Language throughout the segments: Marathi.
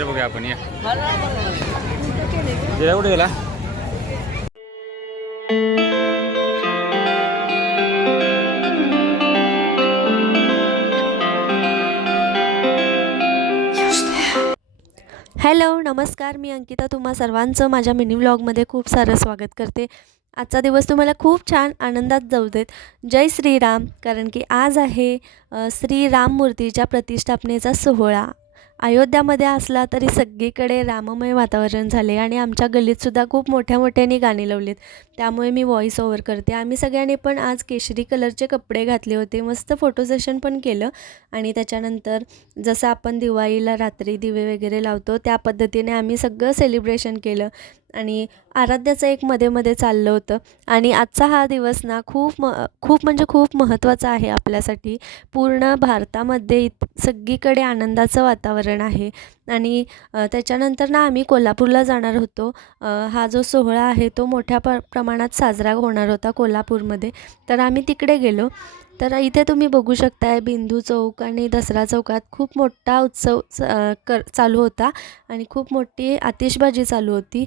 मंदिर बघूया आपण. या कुठे गेला. हॅलो नमस्कार, मी अंकिता तुम्हा सर्वांचं माझ्या मिनी व्लॉगमध्ये खूप सारं स्वागत करते. आजचा दिवस तुम्हाला खूप छान आनंदात जाऊ देत. जय श्रीराम. कारण की आज आहे श्रीराम मूर्तीच्या प्रतिष्ठापनेचा सोहळा. अयोध्यामध्ये असला तरी सगळीकडे राममय वातावरण झाले आणि आमच्या गल्लीतसुद्धा खूप मोठ्या मोठ्याने गाणी लावलीत. त्यामुळे मी व्हॉईस ओव्हर करते. आम्ही सगळ्यांनी पण आज केशरी कलरचे कपडे घातले होते. मस्त फोटो सेशन पण केलं आणि त्याच्यानंतर जसं आपण दिवाळीला रात्री दिवे वगैरे लावतो त्या पद्धतीने आम्ही सगळं सेलिब्रेशन केलं. आणि आराध्याचं एक मध्ये चाललं होतं. आणि आजचा हा दिवस ना खूप म्हणजे खूप महत्त्वाचा आहे आपल्यासाठी. पूर्ण भारतामध्ये सगळीकडे आनंदाचं वातावरण आहे. आणि त्याच्यानंतर ना आम्ही कोल्हापूरला जाणार होतो. हा जो सोहळा आहे तो मोठ्या प्रमाणात साजरा होणार होता कोल्हापूरमध्ये. तर आम्ही तिकडे गेलो. तर इथे तुम्ही बघू शकताय बिंदू चौक आणि दसरा चौकात खूप मोठा उत्सव चालू होता आणि खूप मोठी आतिषबाजी चालू होती.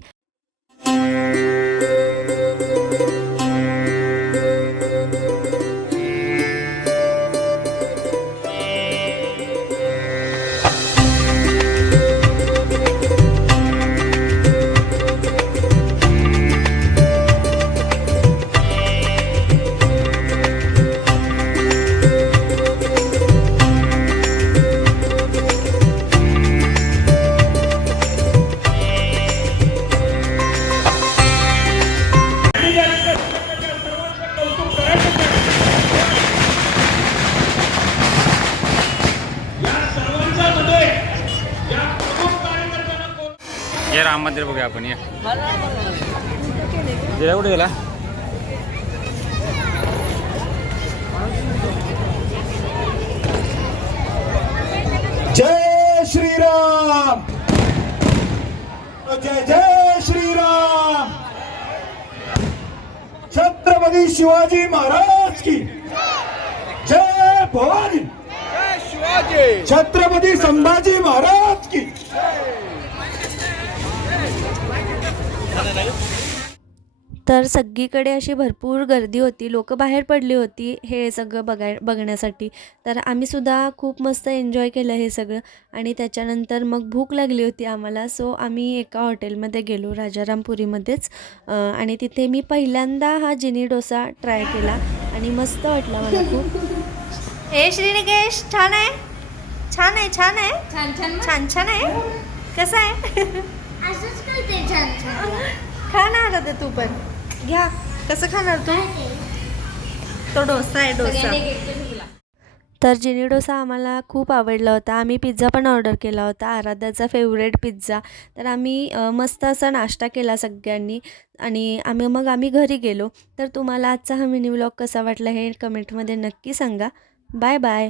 ये राम मंदिर बघूया आपण. या कुठे गेला. जय श्रीराम. जय जय श्रीराम. छत्रपती शिवाजी महाराज की जय. भवानी. जय शिवाजी. छत्रपती संभाजी महाराज की. तर सगळीकडे अशी भरपूर गर्दी होती. लोक बाहेर पडली होती हे सगळं बघण्यासाठी. तर आम्हीसुद्धा खूप मस्त एन्जॉय केलं हे सगळं. आणि त्याच्यानंतर मग भूक लागली होती आम्हाला. सो आम्ही एका हॉटेलमध्ये गेलो राजारामपुरीमध्येच. आणि तिथे मी पहिल्यांदा हा जिनी डोसा ट्राय केला आणि मस्त वाटला मला खूप. हे श्रीनिकेश छान आहे. छान आहे. छान आहे. छान छान छान छान आहे. कसं आहे. असंच करते छान छान. खा ना आता तू पण घ्या. कसं खाणार तू. तो डोसा आहे डोसा. तर जिनी डोसा आम्हाला खूप आवडला होता. आम्ही पिझ्झा पण ऑर्डर केला होता, आराध्याचा फेवरेट पिझ्झा. तर आम्ही मस्त असा नाश्ता केला सगळ्यांनी आणि आम्ही घरी गेलो. तर तुम्हाला आजचा हा मिनी व्लॉग कसा वाटला हे कमेंटमध्ये नक्की सांगा. Bye bye.